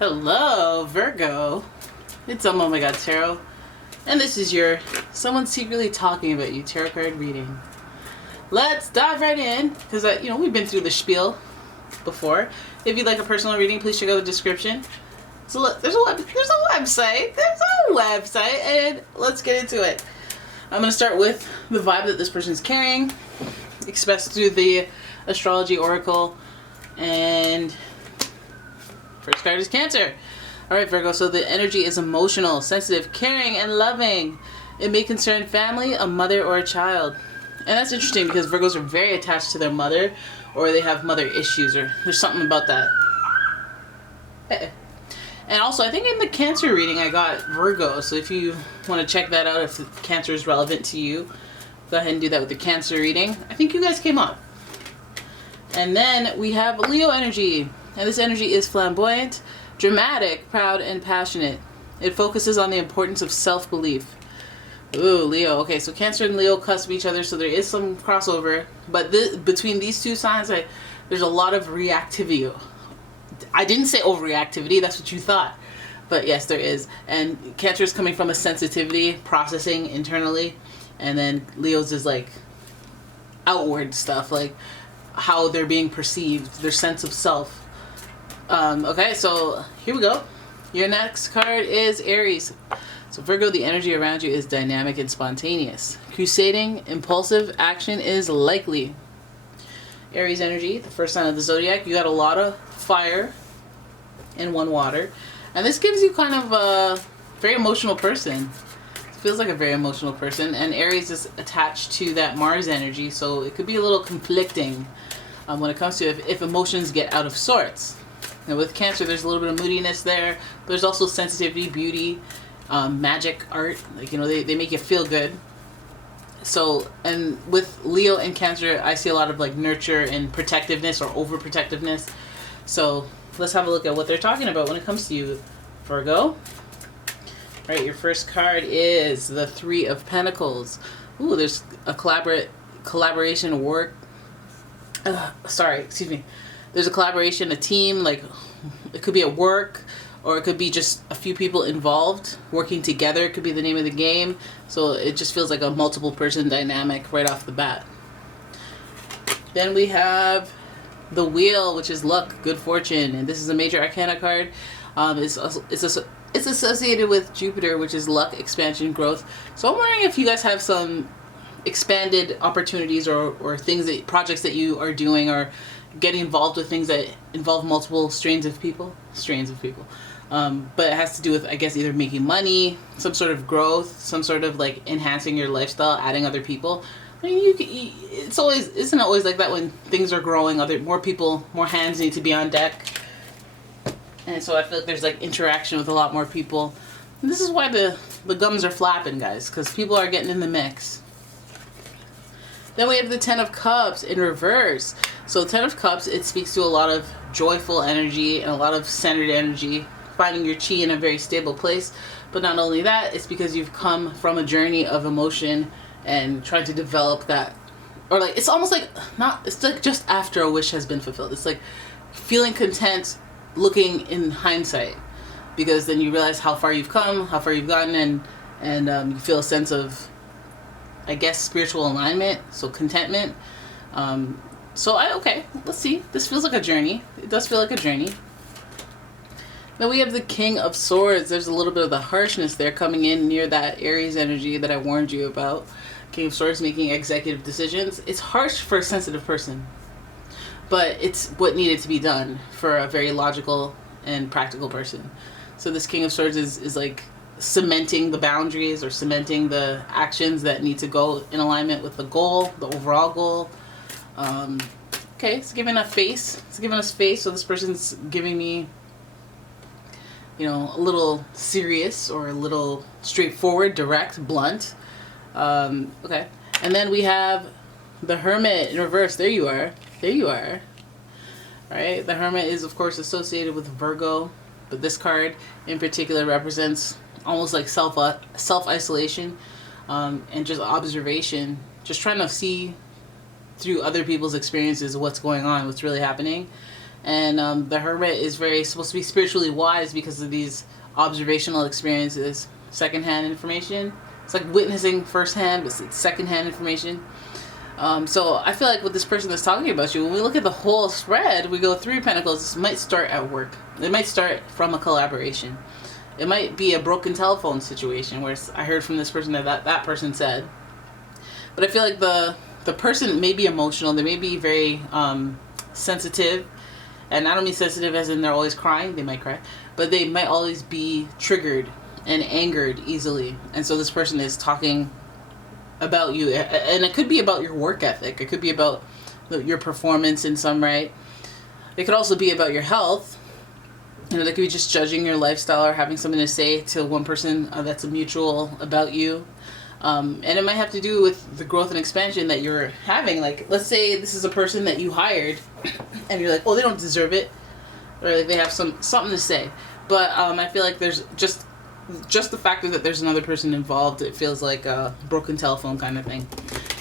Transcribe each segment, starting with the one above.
Hello, Virgo. It's umomgtarot, and this is your Someone Secretly Talking About You tarot card reading. Let's dive right in, because we've been through the spiel before. If you'd like a personal reading, please check out the description. So there's a website, and let's get into it. I'm going to start with the vibe that this person's carrying, expressed through the astrology oracle, and first card is Cancer. Alright, Virgo, so the energy is emotional, sensitive, caring, and loving. It may concern family, a mother, or a child. And that's interesting because Virgos are very attached to their mother, or they have mother issues, or there's something about that. And also, I think in the Cancer reading I got Virgo, so if you want to check that out, if Cancer is relevant to you, go ahead and do that with the Cancer reading. I think you guys came up. And then we have Leo energy. And this energy is flamboyant, dramatic, proud, and passionate. It focuses on the importance of self-belief. Ooh, Leo. Okay, so Cancer and Leo cusp each other, so there is some crossover. But between these two signs, there's a lot of reactivity. I didn't say overreactivity, that's what you thought. But yes, there is. And Cancer is coming from a sensitivity, processing internally. And then Leo's is like outward stuff, like how they're being perceived, their sense of self. Okay, so here we go. Your next card is Aries. So Virgo, the energy around you is dynamic and spontaneous. Crusading, impulsive action is likely. Aries energy, the first sign of the zodiac, you got a lot of fire and one water. And this gives you kind of a very emotional person. It feels like a very emotional person. And Aries is attached to that Mars energy, so it could be a little conflicting when it comes to if emotions get out of sorts. Now with Cancer, there's a little bit of moodiness there. There's also sensitivity, beauty, magic, art. Like, they make you feel good. So, and with Leo and Cancer, I see a lot of like nurture and protectiveness or overprotectiveness. So let's have a look at what they're talking about when it comes to you, Virgo. Right, your first card is the Three of Pentacles. Ooh, there's a collaboration, work. There's a collaboration, a team, like it could be at work, or it could be just a few people involved working together. It could be the name of the game. So it just feels like a multiple person dynamic right off the bat. Then we have the Wheel, which is luck, good fortune, and this is a major arcana card. It's associated with Jupiter, which is luck, expansion, growth. So I'm wondering if you guys have some expanded opportunities or projects that you are doing, or getting involved with things that involve multiple strains of people. But it has to do with, I guess, either making money, some sort of growth, some sort of like enhancing your lifestyle, adding other people. I mean, isn't it always like that when things are growing? More people, more hands need to be on deck. And so I feel like there's like interaction with a lot more people. And this is why the gums are flapping, guys, because people are getting in the mix. Then we have the Ten of Cups in reverse. So Ten of Cups, it speaks to a lot of joyful energy and a lot of centered energy, finding your chi in a very stable place. But not only that, it's because you've come from a journey of emotion and trying to develop that, or like it's almost like it's like just after a wish has been fulfilled. It's like feeling content, looking in hindsight, because then you realize how far you've come, how far you've gotten, and you feel a sense of, I guess, spiritual alignment, so contentment. Okay, let's see. This feels like a journey. It does feel like a journey. Then we have the King of Swords. There's a little bit of the harshness there coming in near that Aries energy that I warned you about. King of Swords making executive decisions. It's harsh for a sensitive person, but it's what needed to be done for a very logical and practical person. So this King of Swords is like cementing the boundaries or cementing the actions that need to go in alignment with the goal, the overall goal. Okay, it's giving us face. It's giving us face. So this person's giving me, a little serious or a little straightforward, direct, blunt. Okay. And then we have the Hermit in reverse. There you are. All right. The Hermit is, of course, associated with Virgo, but this card in particular represents almost like self-isolation, and just observation, just trying to see through other people's experiences what's going on, what's really happening. And the Hermit is supposed to be spiritually wise because of these observational experiences, secondhand information. It's like witnessing firsthand, but it's secondhand information. So I feel like with this person that's talking about you, when we look at the whole spread, we go 3 Pentacles. This might start at work. It might start from a collaboration. It might be a broken telephone situation where I heard from this person that person said. But I feel like the person may be emotional. They may be very sensitive. And I don't mean sensitive as in they're always crying. They might cry. But they might always be triggered and angered easily. And so this person is talking about you. And it could be about your work ethic. It could be about your performance in some right. It could also be about your health. You know, they could be just judging your lifestyle or having something to say to one person that's a mutual about you. And it might have to do with the growth and expansion that you're having. Like, let's say this is a person that you hired and you're like, oh, they don't deserve it. Or like they have something to say. But I feel like there's just the fact that there's another person involved, it feels like a broken telephone kind of thing.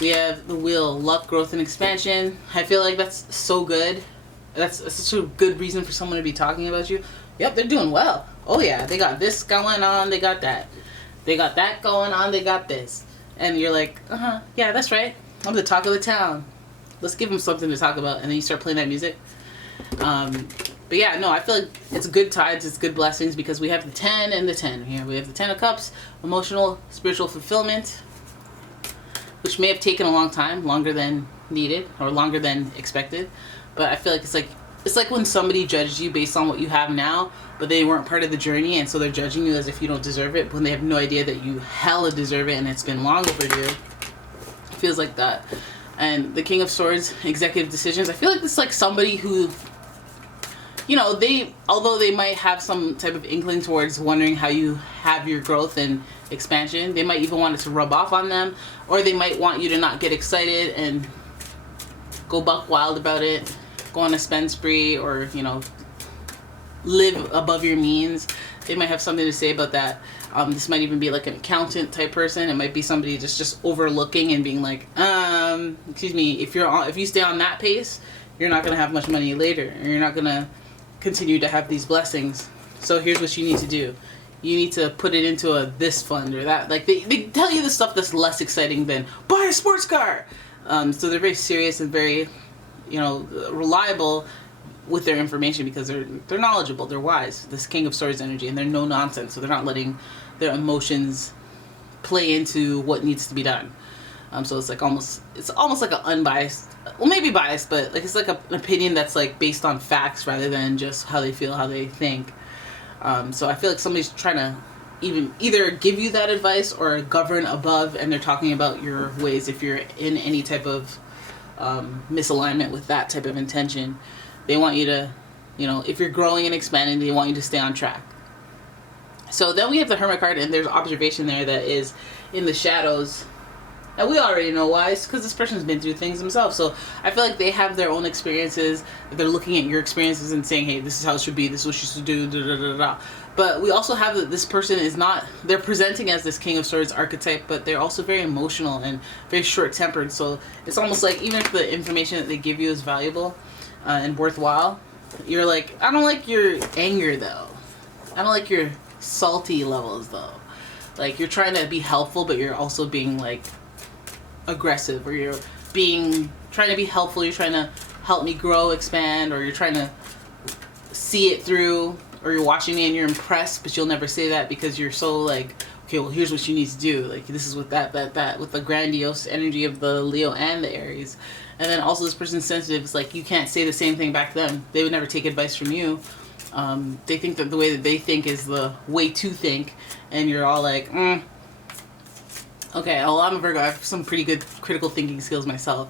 We have the wheel, luck, growth, and expansion. I feel like that's so good. That's such a good reason for someone to be talking about you. Yep, they're doing well. Oh yeah, they got this going on, they got that. They got that going on, they got this. And you're like, yeah, that's right. I'm the talk of the town. Let's give them something to talk about. And then you start playing that music. But yeah, no, I feel like it's good tides, it's good blessings, because we have the 10 and the 10 here. We have the 10 of Cups, emotional, spiritual fulfillment, which may have taken a long time, longer than needed, or longer than expected. But I feel like it's like when somebody judges you based on what you have now, but they weren't part of the journey, and so they're judging you as if you don't deserve it, when they have no idea that you hella deserve it, and it's been long overdue. It feels like that. And the King of Swords, executive decisions. I feel like this is like somebody who, you know, although they might have some type of inkling towards wondering how you have your growth and expansion, they might even want it to rub off on them, or they might want you to not get excited and go buck wild about it, go on a spend spree, or, you know, live above your means. They might have something to say about that. This might even be like an accountant type person. It might be somebody just overlooking and being like, excuse me, if you stay on that pace, you're not going to have much money later, or you're not going to continue to have these blessings. So here's what you need to do. You need to put it into this fund or that. Like they tell you the stuff that's less exciting than buy a sports car. So they're very serious and very, you know, reliable with their information, because they're knowledgeable, they're wise. This King of Swords energy, and they're no nonsense. So they're not letting their emotions play into what needs to be done. So it's almost like an unbiased, well, maybe biased, but like it's like an opinion that's like based on facts rather than just how they feel, how they think. So I feel like somebody's trying to either give you that advice or govern above, and they're talking about your ways if you're in any type of misalignment with that type of intention. They want you to, you know, if you're growing and expanding, they want you to stay on track. So then we have the Hermit card, and there's observation there that is in the shadows. And we already know why. It's because this person's been through things themselves. So I feel like they have their own experiences. They're looking at your experiences and saying, hey, this is how it should be. This is what you should do. Da, da, da, da. But we also have that this person is not, they're presenting as this King of Swords archetype, but they're also very emotional and very short-tempered. So it's almost like even if the information that they give you is valuable and worthwhile, you're like, I don't like your anger, though. I don't like your salty levels, though. Like, you're trying to be helpful, but you're also being, like, aggressive, or you're trying to be helpful, you're trying to help me grow, expand, or you're trying to see it through, or you're watching me and you're impressed, but you'll never say that because you're so like, okay, well, here's what you need to do. Like, this is with that, with the grandiose energy of the Leo and the Aries. And then also this person's sensitive. It's like, you can't say the same thing back to them. They would never take advice from you. They think that the way that they think is the way to think, and you're all like, okay, well, I'm a Virgo. I have some pretty good critical thinking skills myself.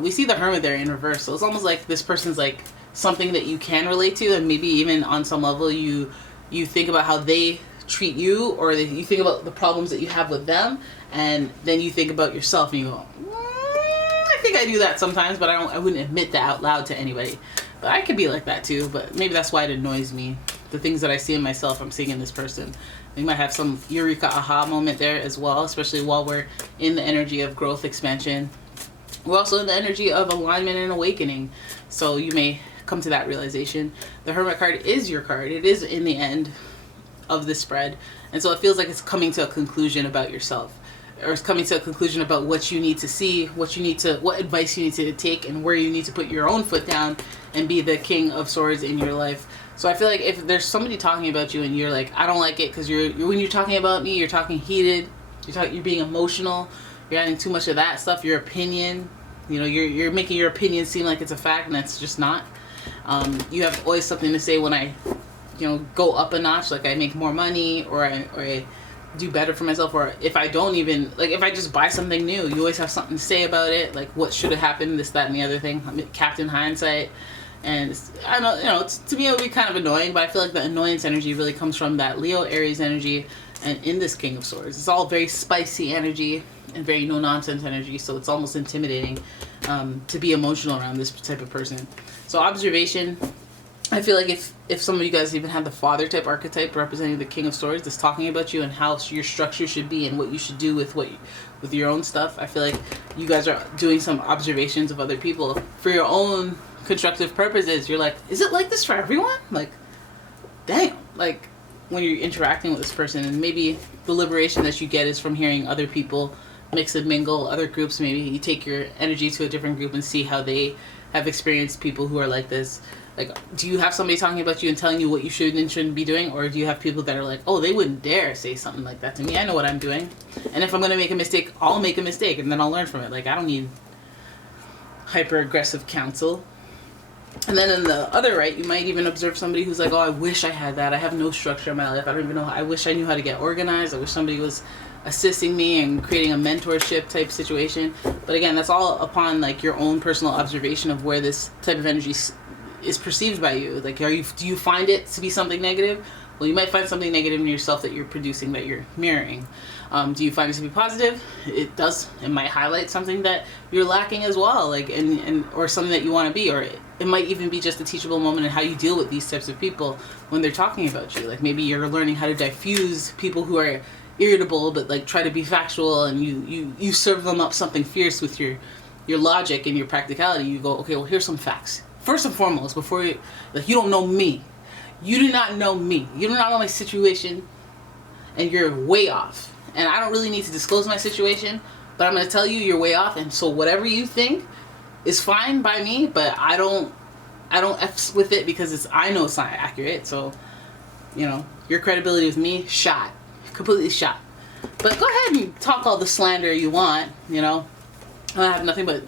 We see the Hermit there in reverse. So it's almost like this person's like something that you can relate to, and maybe even on some level you think about how they treat you, or you think about the problems that you have with them, and then you think about yourself and you go, I think I do that sometimes, but I wouldn't admit that out loud to anybody. But I could be like that too, but maybe that's why it annoys me. The things that I see in myself, I'm seeing in this person. We might have some eureka aha moment there as well, especially while we're in the energy of growth, expansion. We're also in the energy of alignment and awakening. So you may come to that realization. The Hermit card is your card. It is in the end of the spread. And so it feels like it's coming to a conclusion about yourself, or it's coming to a conclusion about what you need to see, what advice you need to take, and where you need to put your own foot down and be the King of Swords in your life. So I feel like if there's somebody talking about you and you're like, I don't like it, because when you're talking about me, you're talking heated, you're being emotional, you're adding too much of that stuff, your opinion, you know, you're making your opinion seem like it's a fact, and that's just not. You have always something to say when I, you know, go up a notch, like I make more money, or I do better for myself, or if I don't even, like if I just buy something new, you always have something to say about it, like what should have happened, this, that, and the other thing. I'm Captain Hindsight. And I don't, you know, to me it would be kind of annoying, but I feel like the annoyance energy really comes from that Leo Aries energy, and in this King of Swords, it's all very spicy energy and very no nonsense energy. So it's almost intimidating to be emotional around this type of person. So observation. I feel like if some of you guys even have the father type archetype representing the King of Swords, that's talking about you and how your structure should be and what you should do with with your own stuff. I feel like you guys are doing some observations of other people for your own constructive purposes. You're like, is it like this for everyone? Like, damn. Like, when you're interacting with this person, and maybe the liberation that you get is from hearing other people mix and mingle, other groups. Maybe you take your energy to a different group and see how they have experienced people who are like this. Like, do you have somebody talking about you and telling you what you should and shouldn't be doing? Or do you have people that are like, oh, they wouldn't dare say something like that to me. I know what I'm doing. And if I'm going to make a mistake, I'll make a mistake and then I'll learn from it. Like, I don't need hyper-aggressive counsel. And then in the other right, you might even observe somebody who's like, oh, I wish I had that. I have no structure in my life. I don't even know. I wish I knew how to get organized. I wish somebody was assisting me and creating a mentorship type situation. But again, that's all upon like your own personal observation of where this type of energy is perceived by you. Like, do you find it to be something negative? Well, you might find something negative in yourself that you're producing, that you're mirroring. Do you find it to be positive? It does. It might highlight something that you're lacking as well, like or something that you want to be, or it might even be just a teachable moment in how you deal with these types of people when they're talking about you. Like, maybe you're learning how to diffuse people who are irritable but like try to be factual, and you serve them up something fierce with your logic and your practicality. You go, okay, well, here's some facts. First and foremost, before you, like, you don't know me. You do not know me. You do not know my situation, and you're way off. And I don't really need to disclose my situation, but I'm going to tell you you're way off. And so whatever you think is fine by me, but I don't F with it, because I know it's not accurate. So, you know, your credibility with me, shot. Completely shot. But go ahead and talk all the slander you want, you know. I have nothing but,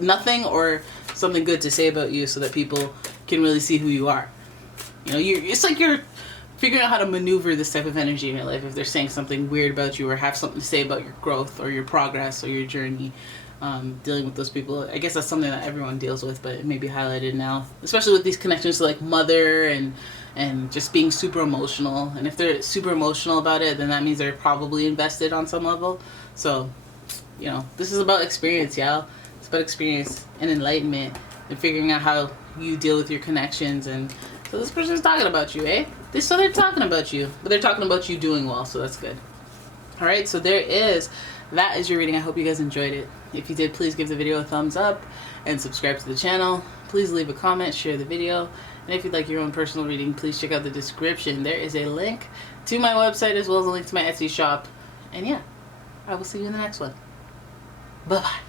nothing or something good to say about you, so that people can really see who you are. You know, it's like you're figuring out how to maneuver this type of energy in your life. If they're saying something weird about you, or have something to say about your growth or your progress or your journey, dealing with those people. I guess that's something that everyone deals with, but it may be highlighted now, especially with these connections to like mother and just being super emotional. And if they're super emotional about it, then that means they're probably invested on some level. So, you know, this is about experience, y'all. It's about experience and enlightenment and figuring out how you deal with your connections. And so this person's talking about you, eh? So they're talking about you, but they're talking about you doing well, so that's good. All right, so that is your reading. I hope you guys enjoyed it. If you did, please give the video a thumbs up and subscribe to the channel. Please leave a comment, share the video. And if you'd like your own personal reading, please check out the description. There is a link to my website, as well as a link to my Etsy shop. And yeah, I will see you in the next one. Bye-bye.